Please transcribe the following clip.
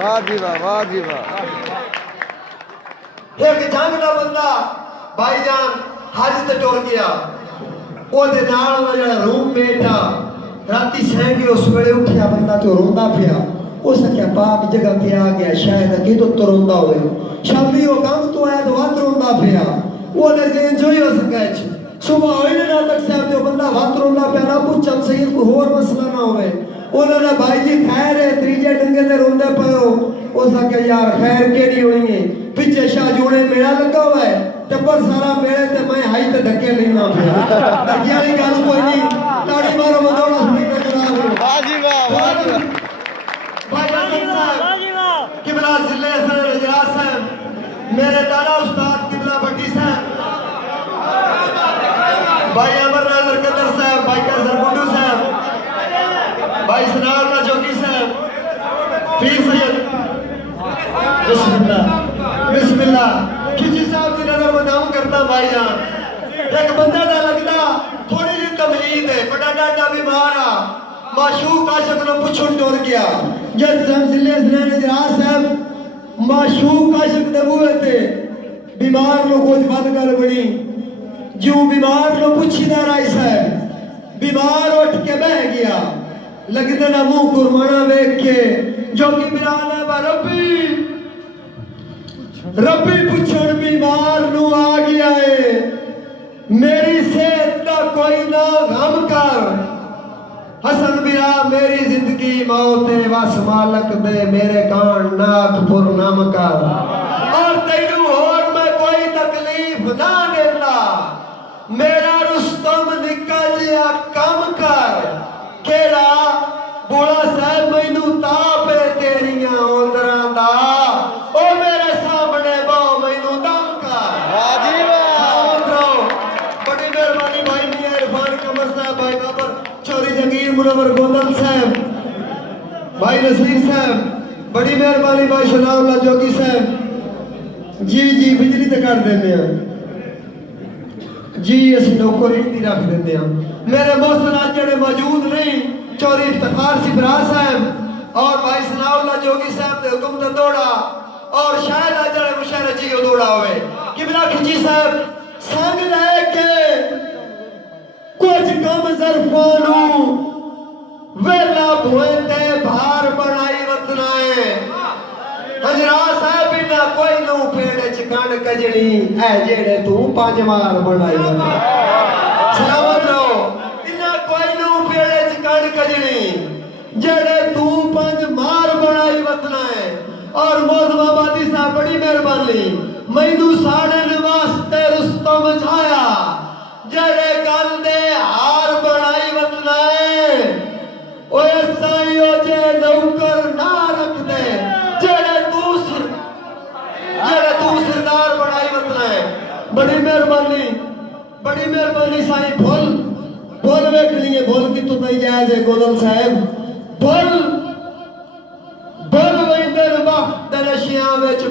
वाह जी वाह, वाह जी वाह। एक जंग का बंदा भाईजान हज ते टुर गया, ओदे नाल दा जेड़ा रूममेट आ राती सह के उस वेले उठिया बंदा तो रोंदा पिया। उस क्या पाक जगह पे आ गया, शायद अगे तो रोंदा होवे। शामी वो काम तो आया तो वत रोंदा पिया, ओने जे जो ही हो सके। सुबह होई ना तक साहब जो बंदा वत रोंदा पिया ना पूछम सही को होर मसला ना होवे। उन्होंने भाई जी खैर है तीजे डंगे ते रोंदे पयो। उस के यार खैर केड़ी होई है, पीछे शाह जोड़े मेला लगा हुआ है, टब्बर सारा मेले ते मैं हाई ते धक्के लेना पिया। ये वाली गल कोई नहीं, ताड़ी मारो बदौड़ा सुनी जनाब। वाह जी वाह, वाह जी वाह। भाई हसन साहब किबला जिले असर इजलास साहब, मेरे दादा उस्ताद किबला भट्टी साहब, भाई अमर नजर कदर साहब, भाई कैसर बुड्डू साहब, भाई सनार जोगी साहब, पीर सैयद बिस्मिल्लाह बिस्मिल्लाह किसी साहब की नजर में नाम करता भाईजान। एक बंदा दा लगदा थोड़ी जी तमहीद है, बड़ा डाटा बीमार आ, माशूक आशिक ने पुछन टुर गया। जब जिले इजलास साहब माशूक आशिक दे बूहे ते बीमार नो कुछ बंद गल बनी। जो बीमार नो पुछीदा राय साहब, बीमार उठ के बह गया। लगदे ना मुंह कुरमाना वेख के जो कि बिरान है रब्बी रब्बी पुछन बीमार नु आ गया है, मेरी सेहत का कोई ना गम कर। हसन बिरा मेरी जिंदगी मौत वस मालक दे, मेरे कान नाक पुर नम कर। और तेनू होर मैं कोई तकलीफ ना देता, मेरा रुस्तम निक्का जिहा कम कर। केड़ा बोला साहब मैनू ताप है तेरियां उंदरां दा, ओ मेरे सामने बहु मैनू दम कर। वाह जी वाह। बड़ी मेहरबानी भाई मियां इरफान कमर साहब, भाई बाबर चौरी जंगीर मुनव्वर गोंदल साहब, भाई नसीर साहब, बड़ी मेहरबानी भाई शनाउल्ला जोगी साहब। जी जी बिजली तो कर देने जी, असं नौकरी नहीं रख देंगे। मेरे मोहसन आज जेड़े मौजूद नहीं, चौरी इफ्तिखार सिफरा साहब और भाई सनाउल्ला जोगी साहब के हुक्म ते दौड़ा, और शायद आज जेड़े मुशायरे जी दौड़ा होवे। किबला खिची साहब संग लेके कुछ कम जरफानू वेला भोंदे भार बनाई वतनाए। हजरा साहब इना कोई नू पेड़ चिकन कजड़ी ऐ जेड़े तू पांच मार बनाई वतनाए। सलामत रहो, इना कोई नू पेड़ चिकन कजड़ी जेड़े तू पांच मार बनाई वतनाए। और मौजूद आबादी साहब बड़ी मेहरबानी, मैनू साड़े वास्ते रुस्तम झाया जेड़े गल दे हार बनाई वतनाए। ओए साईं जे नौकर ना रख दे जेड़े तू सरदार बनाई वतनाए। बड़ी मेहरबानी साईं। भुल वेख लिए, भुल की तो जायज है गोदल साहब, भुल वेंदे वक्त नशियां विच